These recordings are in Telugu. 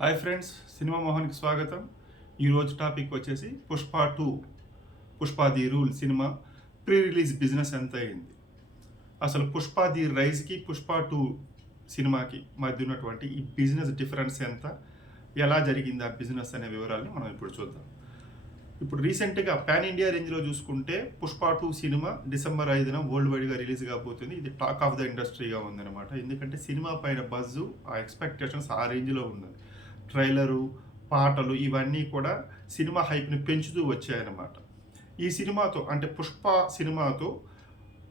హాయ్ ఫ్రెండ్స్ సినిమా మోహన్కి స్వాగతం. ఈరోజు టాపిక్ వచ్చేసి Pushpa two Pushpa the rule cinema pre release business ఎంత అయింది? అసలు పుష్ప ది రైజ్కి పుష్ప టూ సినిమాకి మధ్య ఉన్నటువంటి ఈ బిజినెస్ డిఫరెన్స్ ఎంత? ఎలా జరిగింది ఆ బిజినెస్ అనే వివరాలని మనం ఇప్పుడు చూద్దాం. ఇప్పుడు రీసెంట్గా పాన్ ఇండియా రేంజ్లో చూసుకుంటే పుష్ప టూ సినిమా డిసెంబర్ ఐదున వరల్డ్ వైడ్గా రిలీజ్ కాబోతుంది. ఇది టాక్ ఆఫ్ ద ఇండస్ట్రీగా ఉందన్నమాట. ఎందుకంటే సినిమా పైన బజ్జు ఆ ఎక్స్పెక్టేషన్స్ ఆ రేంజ్లో ఉన్నది. ట్రైలరు పాటలు ఇవన్నీ కూడా సినిమా హైప్ని పెంచుతూ వచ్చాయన్నమాట. ఈ సినిమాతో అంటే పుష్ప సినిమాతో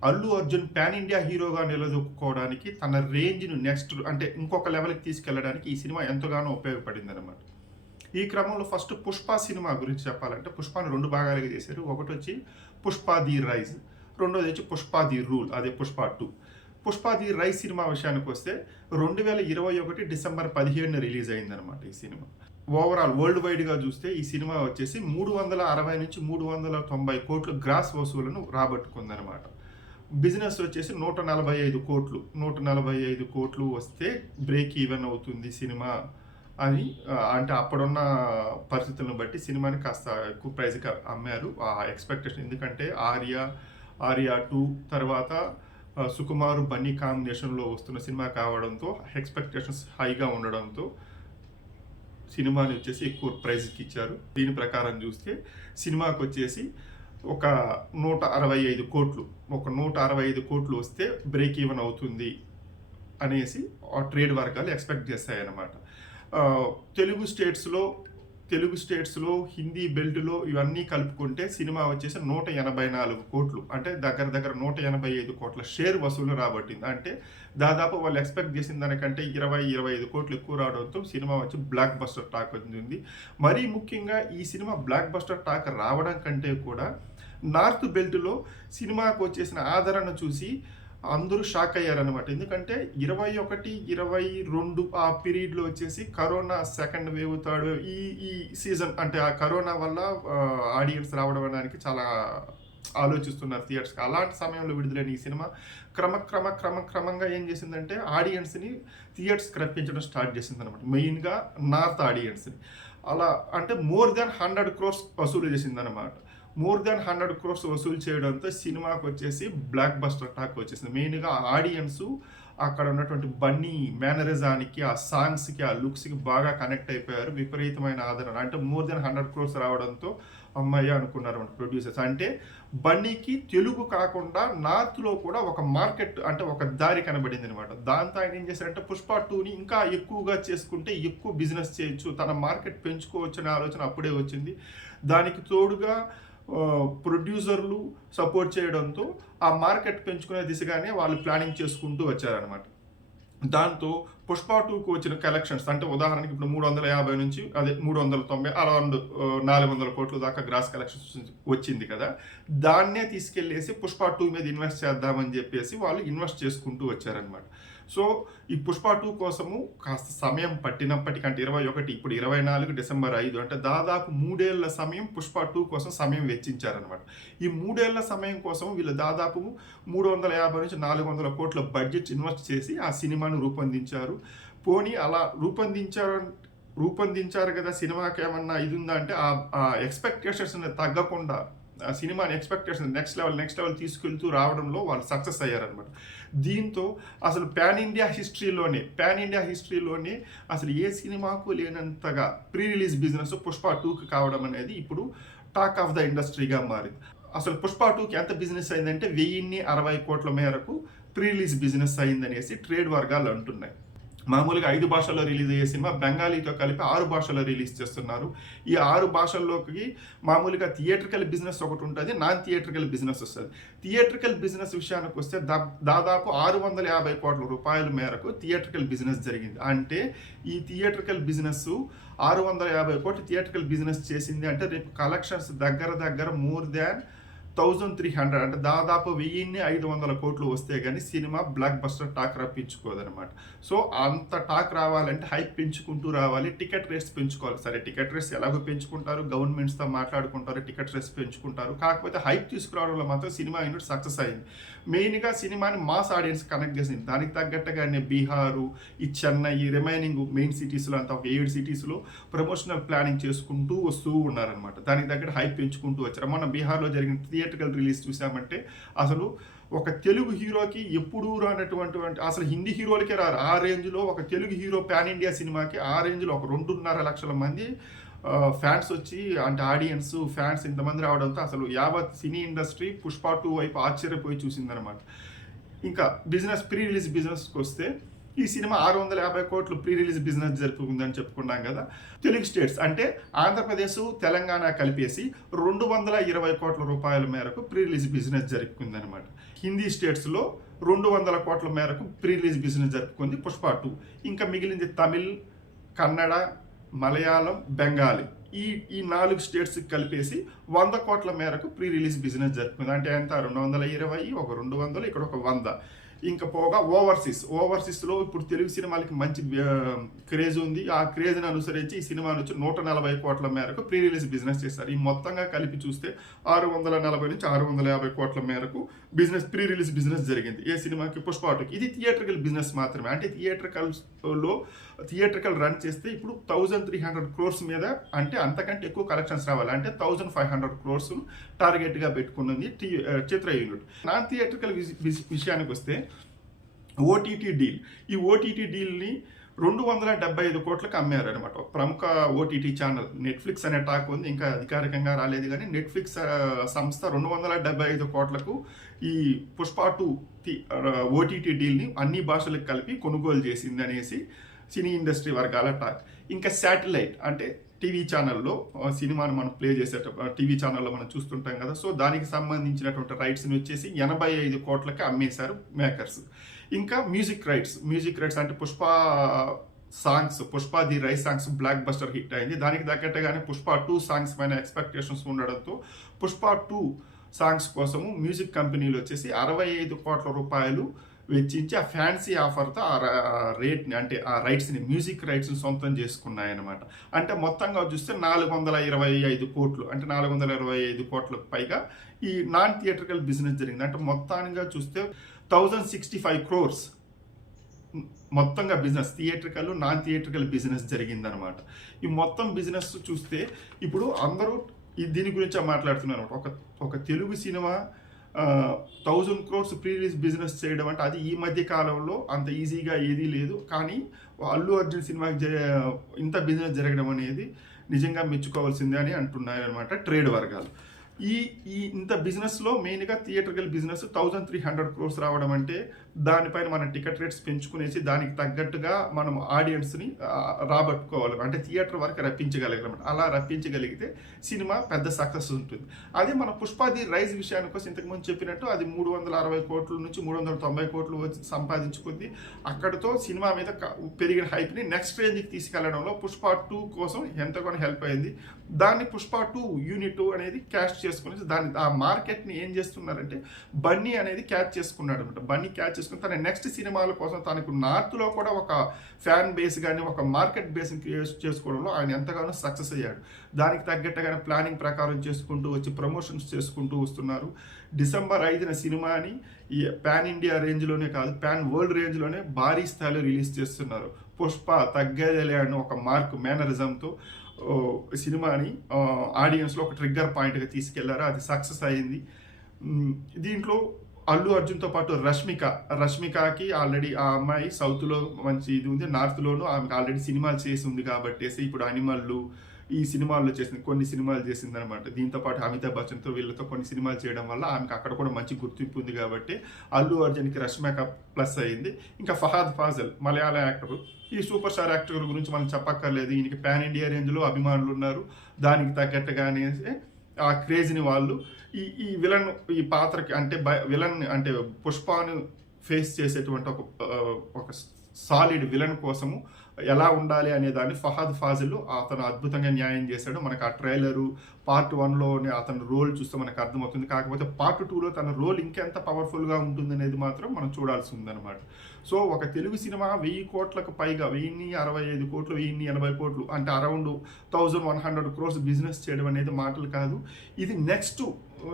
అల్లు అర్జున్ పాన్ ఇండియా హీరోగా నిలదొక్కుకోవడానికి తన రేంజ్ను నెక్స్ట్ అంటే ఇంకొక లెవెల్కి తీసుకెళ్ళడానికి ఈ సినిమా ఎంతగానో ఉపయోగపడింది అనమాట ఈ క్రమంలో ఫస్ట్ పుష్ప సినిమా గురించి చెప్పాలంటే పుష్పని రెండు భాగాలుగా చేశారు. ఒకటి వచ్చి పుష్ప ది రైజ్ రెండోది వచ్చి పుష్ప ది రూల్ అదే పుష్ప టూ. పుష్పాది రై సినిమా విషయానికి వస్తే రెండు వేల ఇరవై ఒకటి డిసెంబర్ పదిహేడున రిలీజ్ అయిందనమాట ఈ సినిమా. ఓవరాల్ వరల్డ్ వైడ్గా చూస్తే ఈ సినిమా వచ్చేసి మూడు వందల అరవై నుంచి మూడు వందల తొంభై కోట్ల గ్రాస్ వసూలను రాబట్టుకుందనమాట బిజినెస్ వచ్చేసి నూట నలభై ఐదు కోట్లు నూట నలభై ఐదు కోట్లు వస్తే బ్రేక్ ఈవెన్ అవుతుంది సినిమా అని అంటే అప్పుడున్న పరిస్థితులను బట్టి సినిమాని కాస్త ఎక్కువ ప్రైజ్కి అమ్మారు. ఆ ఎక్స్పెక్టేషన్ ఎందుకంటే ఆర్య ఆర్యా టూ తర్వాత సుకుమారు బన్నీ కాంబినేషన్లో వస్తున్న సినిమా కావడంతో ఎక్స్పెక్టేషన్స్ హైగా ఉండడంతో సినిమాని వచ్చేసి ఎక్కువ ప్రైజ్కి ఇచ్చారు. దీని ప్రకారం చూస్తే సినిమాకి వచ్చేసి ఒక నూట అరవై ఐదు కోట్లు ఒక నూట అరవై ఐదు కోట్లు వస్తే బ్రేక్ ఈవెన్ అవుతుంది అనేసి ఆ ట్రేడ్ వర్గాలు ఎక్స్పెక్ట్ చేస్తాయన్నమాట. తెలుగు స్టేట్స్లో తెలుగు స్టేట్స్లో హిందీ బెల్ట్లో ఇవన్నీ కలుపుకుంటే సినిమా వచ్చేసి నూట ఎనభై నాలుగు కోట్లు. అంటే దగ్గర దగ్గర నూట ఎనభై ఐదు కోట్ల షేర్ వసూలు రాబట్టింది. అంటే దాదాపు వాళ్ళు ఎక్స్పెక్ట్ చేసిన దానికంటే ఇరవై ఇరవై ఐదు కోట్లు ఎక్కువ రావడంతో సినిమా వచ్చి బ్లాక్ బస్టర్ టాక్ వచ్చింది మరీ ముఖ్యంగా ఈ సినిమా బ్లాక్ బస్టర్ టాక్ రావడం కంటే కూడా నార్త్ బెల్ట్లో సినిమాకు వచ్చేసిన ఆదరణ చూసి అందరూ షాక్ అయ్యారనమాట ఎందుకంటే ఇరవై ఒకటి ఇరవై రెండు ఆ పీరియడ్లో వచ్చేసి corona second wave third wave ఈ ఈ సీజన్ అంటే ఆ కరోనా వల్ల ఆడియన్స్ రావడం అనడానికి చాలా ఆలోచిస్తున్నారు థియేటర్స్కి. అలాంటి సమయంలో విడుదలైన ఈ సినిమా క్రమక్రమ క్రమక్రమంగా ఏం చేసిందంటే ఆడియన్స్ని థియేటర్స్కి రప్పించడం స్టార్ట్ చేసింది అనమాట మెయిన్గా నార్త్ ఆడియన్స్ని. అలా అంటే మోర్ దాన్ హండ్రెడ్ క్రోర్స్ వసూలు చేసింది అనమాట మోర్ దాన్ హండ్రెడ్ క్రోర్స్ వసూలు చేయడంతో సినిమాకి వచ్చేసి బ్లాక్ బస్టర్ టాక్ వచ్చేసింది. మెయిన్గా ఆడియన్స్ అక్కడ ఉన్నటువంటి బన్నీ మేనరిజానికి ఆ సాంగ్స్కి ఆ లుక్స్కి బాగా కనెక్ట్ అయిపోయారు. విపరీతమైన ఆదరణ. అంటే మోర్ దెన్ హండ్రెడ్ క్రోర్స్ రావడంతో అమ్మాయి అనుకున్నారు ప్రొడ్యూసర్స్ అంటే బన్నీకి తెలుగు కాకుండా నార్త్లో కూడా ఒక మార్కెట్ అంటే ఒక దారి కనబడింది అనమాట దాంతో ఆయన ఏం చేశారంటే పుష్ప టూని ఇంకా ఎక్కువగా చేసుకుంటే ఎక్కువ బిజినెస్ చేయొచ్చు తన మార్కెట్ పెంచుకోవచ్చు అనే ఆలోచన అప్పుడే వచ్చింది. దానికి తోడుగా ప్రొడ్యూసర్లు సపోర్ట్ చేయడంతో ఆ మార్కెట్ పెంచుకునే దిశగానే వాళ్ళు ప్లానింగ్ చేసుకుంటూ వచ్చారనమాట దాంతో పుష్ప టూకు వచ్చిన కలెక్షన్స్ అంటే ఉదాహరణకి ఇప్పుడు మూడు వందల యాభై నుంచి అదే మూడు వందల తొంభై అరౌండ్ నాలుగు వందల కోట్ల దాకా గ్రాస్ కలెక్షన్స్ వచ్చింది కదా. దాన్నే తీసుకెళ్ళేసి పుష్ప టూ మీద ఇన్వెస్ట్ చేద్దామని చెప్పేసి వాళ్ళు ఇన్వెస్ట్ చేసుకుంటూ వచ్చారనమాట సో ఈ పుష్ప టూ కోసము కాస్త సమయం పట్టినప్పటికంటే ఇరవై ఒకటి ఇప్పుడు ఇరవై నాలుగు డిసెంబర్ ఐదు అంటే దాదాపు మూడేళ్ళ సమయం పుష్ప టూ కోసం సమయం వెచ్చించారనమాట ఈ మూడేళ్ళ సమయం కోసం వీళ్ళు దాదాపు మూడు వందల యాభై నుంచి నాలుగు వందల కోట్ల బడ్జెట్ ఇన్వెస్ట్ చేసి ఆ సినిమాను రూపొందించారు. పోనీ అలా రూపొందించారు రూపొందించారు కదా సినిమాకి ఏమన్నా ఇది ఉందా అంటే ఆ ఎక్స్పెక్టేషన్స్ తగ్గకుండా సినిమాని expectation next level next level తీసుకెళ్తూ రావడంలో వాళ్ళు సక్సెస్ అయ్యారనమాట దీంతో అసలు పాన్ ఇండియా హిస్టరీలోనే పాన్ ఇండియా హిస్టరీలోనే అసలు ఏ సినిమాకు లేనంతగా ప్రీ రిలీజ్ బిజినెస్ పుష్ప టూకి కావడం అనేది ఇప్పుడు టాక్ ఆఫ్ ద ఇండస్ట్రీగా మారింది. అసలు పుష్ప టూకి ఎంత బిజినెస్ అయిందంటే వెయ్యిన్ని అరవై కోట్ల మేరకు ప్రీ రిలీజ్ బిజినెస్ అయిందనేసి ట్రేడ్ వర్గాలు అంటున్నాయి. మామూలుగా ఐదు భాషల్లో రిలీజ్ అయ్యే సినిమా బెంగాలీతో కలిపి ఆరు భాషల్లో రిలీజ్ చేస్తున్నారు. ఈ ఆరు భాషల్లోకి మామూలుగా థియేట్రికల్ బిజినెస్ ఒకటి ఉంటుంది నాన్ థియేట్రికల్ బిజినెస్ వస్తుంది. థియేట్రికల్ బిజినెస్ విషయానికి వస్తే దా- దాదాపు ఆరు వందల యాభై కోట్ల రూపాయల మేరకు థియేట్రికల్ బిజినెస్ జరిగింది. అంటే ఈ థియేట్రికల్ బిజినెస్ ఆరు వందల యాభై కోట్లు థియేట్రికల్ బిజినెస్ చేసింది అంటే రేపు కలెక్షన్స్ దగ్గర దగ్గర more than thousand three hundred అంటే దాదాపు వెయ్యిన్ని ఐదు వందల కోట్లు వస్తే కానీ సినిమా బ్లాక్ బస్టర్ టాక్ రప్పించుకోదనమాట సో అంత టాక్ రావాలంటే హైప్ పెంచుకుంటూ రావాలి టికెట్ రేట్స్ పెంచుకోవాలి. సరే టికెట్ రేట్స్ ఎలాగో పెంచుకుంటారు గవర్నమెంట్స్తో మాట్లాడుకుంటారు టికెట్ రేట్స్ పెంచుకుంటారు. కాకపోతే హైప్ తీసుకురావడంలో మాత్రం సినిమా యూనిట్ సక్సెస్ అయింది. మెయిన్గా సినిమాని మాస్ ఆడియన్స్ కనెక్ట్ చేసింది. దానికి తగ్గట్టుగానే బీహారు ఈ చెన్నై ఈ రిమైనింగ్ మెయిన్ సిటీస్లో అంతా ఒక ఏడు సిటీస్లో ప్రమోషనల్ ప్లానింగ్ చేసుకుంటూ వస్తూ ఉన్నారనమాట దానికి తగ్గట్టు హైప్ పెంచుకుంటూ వచ్చారు. మొన్న బీహార్లో జరిగిన థియేటర్కల్ రిలీజ్ చూసామంటే అసలు ఒక తెలుగు హీరోకి ఎప్పుడూ రానటువంటి అసలు హిందీ హీరోలకే రారు. ఆ రేంజ్లో ఒక తెలుగు హీరో పాన్ ఇండియా సినిమాకి ఆ రేంజ్లో ఒక రెండున్నర లక్షల మంది ఫ్యాన్స్ వచ్చి అంటే ఆడియన్స్ ఫ్యాన్స్ ఇంతమంది రావడంతో అసలు యావత్ సినీ ఇండస్ట్రీ పుష్ప టూ వైపు ఆశ్చర్యపోయి చూసిందనమాట ఇంకా బిజినెస్ ప్రీ రిలీజ్ బిజినెస్కి వస్తే ఈ సినిమా ఆరు వందల యాభై కోట్లు ప్రీ రిలీజ్ బిజినెస్ జరుపుకుందని చెప్పుకున్నాం కదా. తెలుగు స్టేట్స్ అంటే ఆంధ్రప్రదేశ్ తెలంగాణ కలిపేసి రెండు వందల ఇరవై కోట్ల రూపాయల మేరకు ప్రీ రిలీజ్ బిజినెస్ జరుపుకుందనమాట హిందీ స్టేట్స్లో రెండు వందల కోట్ల మేరకు ప్రీ రిలీజ్ బిజినెస్ జరుపుకుంది పుష్ప టూ. ఇంకా మిగిలింది తమిళ్ కన్నడ మలయాళం బెంగాలీ. ఈ ఈ నాలుగు స్టేట్స్ కలిపేసి వంద కోట్ల మేరకు ప్రీ రిలీజ్ బిజినెస్ జరుపుకుంది. అంటే ఎంత? రెండు వందల ఇరవై ఒక రెండు వందలు ఇక్కడ ఒక వంద. ఇంక పోగా ఓవర్సీస్. ఓవర్సీస్లో ఇప్పుడు తెలుగు సినిమాలకి మంచి క్రేజ్ ఉంది. ఆ క్రేజ్ని అనుసరించి ఈ సినిమా నుంచి నూట నలభై కోట్ల మేరకు ప్రీ రిలీజ్ బిజినెస్ చేశారు. ఈ మొత్తంగా కలిపి చూస్తే ఆరు వందల నలభై నుంచి ఆరు వందల యాభై కోట్ల మేరకు బిజినెస్ ప్రీ రిలీజ్ బిజినెస్ జరిగింది. ఏ సినిమాకి? పుష్పాటుకి ఇది థియేటర్కి బిజినెస్ మాత్రమే. అంటే థియేట్రికల్లో థియేట్రికల్ రన్ చేస్తే ఇప్పుడు థౌజండ్ త్రీ హండ్రెడ్ క్రోర్స్ మీద అంటే అంతకంటే ఎక్కువ కలెక్షన్స్ రావాలి. అంటే థౌజండ్ ఫైవ్ హండ్రెడ్ క్రోర్స్ టార్గెట్గా పెట్టుకున్నది చిత్ర యూనిట్. నాన్ థియేట్రికల్ విషయానికి వస్తే ఓటీటీ డీల్ ఈ ఓటీటీ డీల్ని రెండు వందల డెబ్బై ఐదు కోట్లకు అమ్మారు అనమాట ప్రముఖ ఓటీటీ ఛానల్ నెట్ఫ్లిక్స్ అనే టాక్ ఉంది. ఇంకా అధికారికంగా రాలేదు కానీ నెట్ఫ్లిక్స్ సంస్థ రెండు వందల డెబ్బై ఐదు కోట్లకు ఈ పుష్ప టూ ఓటీటీ డీల్ని అన్ని భాషలకు కలిపి కొనుగోలు చేసింది అనేసి సినీ ఇండస్ట్రీ వర్గాల టాక్. ఇంకా శాటిలైట్ అంటే టీవీ ఛానల్లో సినిమాను మనం ప్లే చేసేట టీవీ ఛానల్లో మనం చూస్తుంటాం కదా. సో దానికి సంబంధించినటువంటి రైట్స్ని వచ్చేసి ఎనభై ఐదు కోట్లకి అమ్మేశారు మేకర్స్. ఇంకా మ్యూజిక్ రైట్స్. మ్యూజిక్ రైట్స్ అంటే Pushpa songs Pushpa the rise songs blockbuster hit అయింది. దానికి తగ్గట్టుగానే పుష్ప టూ సాంగ్స్ పైన ఎక్స్పెక్టేషన్స్ ఉండడంతో పుష్ప టూ సాంగ్స్ కోసము మ్యూజిక్ కంపెనీలు వచ్చేసి అరవై ఐదు కోట్ల రూపాయలు వెచ్చించి ఆ ఫ్యాన్సీ ఆఫర్తో ఆ రేట్ని అంటే ఆ రైట్స్ని మ్యూజిక్ రైట్స్ని సొంతం చేసుకున్నాయన్నమాట. అంటే మొత్తంగా చూస్తే నాలుగు వందల ఇరవై ఐదు కోట్లు అంటే నాలుగు వందల ఇరవై ఐదు కోట్లకు పైగా ఈ నాన్ థియేటర్కల్ బిజినెస్ జరిగింది. అంటే మొత్తానికి చూస్తే థౌజండ్ సిక్స్టీ ఫైవ్ క్రోర్స్ మొత్తంగా business theatrical non theatrical business జరిగిందనమాట ఈ మొత్తం బిజినెస్ చూస్తే ఇప్పుడు అందరూ దీని గురించే మాట్లాడుతున్నారు ఒక ఒక Telugu cinema thousand crores pre release business చేయడం అంటే అది ఈ మధ్య కాలంలో అంత ఈజీగా ఏదీ లేదు. కానీ అల్లు అర్జున్ సినిమాకి ఇంత బిజినెస్ జరగడం అనేది నిజంగా మెచ్చుకోవాల్సిందే అని అంటున్నాయి అనమాట ట్రేడ్ వర్గాలు. ఈ ఈ ఇంత బిజినెస్లో మెయిన్గా theatrical business thousand three hundred crores రావడం అంటే దానిపైన మన టికెట్ రేట్స్ పెంచుకునేసి దానికి తగ్గట్టుగా మనం ఆడియన్స్ని రాబట్టుకోవాలి. అంటే థియేటర్ వరకు రప్పించగలిగాం అలా రప్పించగలిగితే సినిమా పెద్ద సక్సెస్ ఉంటుంది. అదే మన పుష్పాది రైజ్ విషయానికి వస్తే ఇంతకుముందు చెప్పినట్టు అది మూడు వందల అరవై కోట్ల నుంచి మూడు వందల తొంభై కోట్లు వచ్చి సంపాదించుకుంది. అక్కడితో సినిమా మీద పెరిగిన హైప్ని నెక్స్ట్ రేంజ్కి తీసుకెళ్ళడంలో పుష్ప టూ కోసం ఎంతగానో హెల్ప్ అయింది. దాన్ని పుష్ప టూ యూనిట్ అనేది క్యాష్ చేసుకుని దాన్ని ఆ మార్కెట్ని ఏం చేస్తున్నారంటే బన్నీ అనేది క్యాచ్ చేసుకున్నాడు అనమాట బన్నీ క్యాచ్ చేసుకుని తన నెక్స్ట్ సినిమాల కోసం తనకు నార్త్లో కూడా ఒక ఫ్యాన్ బేస్ కానీ ఒక మార్కెట్ బేస్ చేసుకోవడంలో ఆయన ఎంతగానో సక్సెస్ అయ్యాడు. దానికి తగ్గట్టుగానే ప్లానింగ్ ప్రకారం చేసుకుంటూ వచ్చి ప్రమోషన్స్ చేసుకుంటూ వస్తున్నారు. డిసెంబర్ ఐదున సినిమాని ఈ పాన్ ఇండియా రేంజ్లోనే కాదు పాన్ వరల్డ్ రేంజ్లోనే భారీ స్థాయిలో రిలీజ్ చేస్తున్నారు. పుష్ప తగ్గేదేలే అని ఒక మార్క్ మేనరిజంతో సినిమాని ఆడియన్స్లో ఒక ట్రిగ్గర్ పాయింట్గా తీసుకెళ్ళారు. అది సక్సెస్ అయింది. దీంట్లో అల్లు అర్జున్తో పాటు రష్మిక రష్మికకి ఆల్రెడీ ఆ అమ్మాయి సౌత్లో మంచి ఇది ఉంది నార్త్లోనూ ఆమెకు ఆల్రెడీ సినిమాలు చేసి ఉంది కాబట్టి ఇప్పుడు అనిమల్లు ఈ సినిమాల్లో చేసింది కొన్ని సినిమాలు చేసింది అనమాట దీంతో పాటు అమితాబ్ బచ్చన్తో వీళ్ళతో కొన్ని సినిమాలు చేయడం వల్ల ఆమెకు అక్కడ కూడా మంచి గుర్తింపు ఉంది కాబట్టి అల్లు అర్జున్కి రష్మిక ప్లస్ అయింది. ఇంకా ఫహాద్ ఫాజల్ మలయాళ యాక్టర్. ఈ సూపర్ స్టార్ యాక్టర్ గురించి మనం చెప్పక్కర్లేదు. ఈయనకి పాన్ ఇండియా రేంజ్లో అభిమానులు ఉన్నారు. దానికి తగ్గట్టుగానే ఆ క్రేజ్ని వాళ్ళు ఈ ఈ విలన్ ఈ పాత్రకి అంటే విలన్ అంటే పుష్పాను ఫేస్ చేసేటువంటి ఒక ఒక సాలిడ్ విలన్ కోసము ఎలా ఉండాలి అనే దాన్ని ఫహద్ ఫాజిల్ అతను అద్భుతంగా న్యాయం చేశాడు. మనకు ఆ ట్రైలరు పార్ట్ వన్లోనే అతను రోల్ చూస్తే మనకు అర్థమవుతుంది. కాకపోతే పార్ట్ టూలో తన రోల్ ఇంకెంత పవర్ఫుల్గా ఉంటుంది అనేది మాత్రం మనం చూడాల్సి ఉందన్నమాట. సో ఒక తెలుగు సినిమా వెయ్యి కోట్లకు పైగా వెయ్యిన్ని అరవై ఐదు కోట్లు వెయ్యిన్ని ఎనభై కోట్లు అంటే around thousand one hundred crores business చేయడం అనేది మాటలు కాదు. ఇది నెక్స్ట్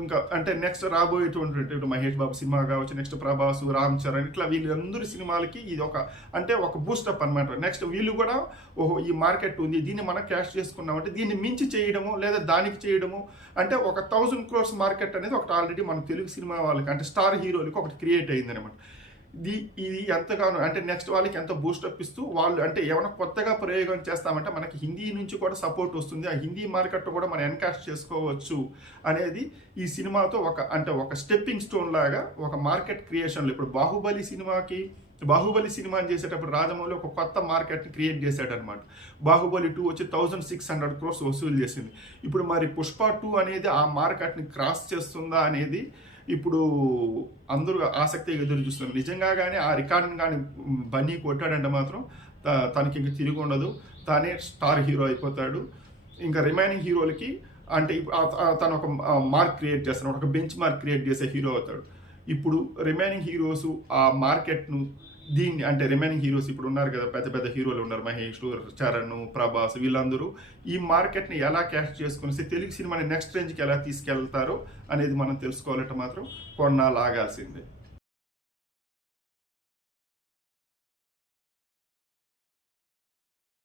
ఇంకా అంటే నెక్స్ట్ రాబోయేటువంటి మహేష్ బాబు సినిమా కావచ్చు నెక్స్ట్ ప్రభాస్ రామ్ చరణ్ ఇట్లా వీళ్ళందరి సినిమాలకి ఇది ఒక అంటే ఒక బూస్టప్ అనమాట నెక్స్ట్ వీళ్ళు కూడా ఓహో ఈ మార్కెట్ ఉంది దీన్ని మనం క్యాష్ చేసుకున్నామంటే దీన్ని మించి చేయడము లేదా దానికి చేయడము అంటే ఒక థౌజండ్ క్రోర్స్ మార్కెట్ అనేది ఒకటి ఆల్రెడీ మన తెలుగు సినిమా వాళ్ళకి అంటే స్టార్ హీరోలకి ఒకటి క్రియేట్ అయింది అనమాట ఇది ఇది ఎంతగానో అంటే నెక్స్ట్ వాళ్ళకి ఎంత బూస్టప్ ఇస్తూ వాళ్ళు అంటే ఏమైనా కొత్తగా ప్రయోగం చేస్తామంటే మనకి హిందీ నుంచి కూడా సపోర్ట్ వస్తుంది. ఆ హిందీ మార్కెట్ కూడా మనం ఎన్కాస్ట్ చేసుకోవచ్చు అనేది ఈ సినిమాతో ఒక అంటే ఒక స్టెప్పింగ్ స్టోన్ లాగా ఒక మార్కెట్ క్రియేషన్లో ఇప్పుడు బాహుబలి సినిమాకి బాహుబలి సినిమా చేసేటప్పుడు రాజమౌళి ఒక కొత్త మార్కెట్ని క్రియేట్ చేశాడు అనమాట బాహుబలి టూ వచ్చి థౌజండ్ సిక్స్ హండ్రెడ్ క్రోర్స్ వసూలు చేసింది. ఇప్పుడు మరి పుష్ప టూ అనేది ఆ మార్కెట్ని క్రాస్ చేస్తుందా అనేది ఇప్పుడు అందరూ ఆసక్తిగా ఎదురు చూస్తున్నారు. నిజంగా కానీ ఆ రికార్డును కానీ బన్నీ కొట్టాడంటే మాత్రం త- తనకి ఇంక తిరిగి ఉండదు. తానే స్టార్ హీరో అయిపోతాడు. ఇంకా రిమైనింగ్ హీరోలకి అంటే తను ఒక మార్క్ క్రియేట్ చేస్తాడు. ఒక బెంచ్ మార్క్ క్రియేట్ చేసే హీరో అవుతాడు. ఇప్పుడు రిమైనింగ్ హీరోస్ ఆ మార్కెట్ను దీన్ని అంటే రిమైనింగ్ హీరోస్ ఇప్పుడు ఉన్నారు కదా పెద్ద పెద్ద హీరోలు ఉన్నారు. మహేష్ చరణ్ ప్రభాస్ వీళ్ళందరూ ఈ మార్కెట్ని ఎలా క్యాష్ చేసుకుని తెలుగు సినిమాని నెక్స్ట్ రేంజ్కి ఎలా తీసుకెళ్తారో అనేది మనం తెలుసుకోవాలంటే మాత్రం కొన్నాళ్ళు ఆగాల్సిందే.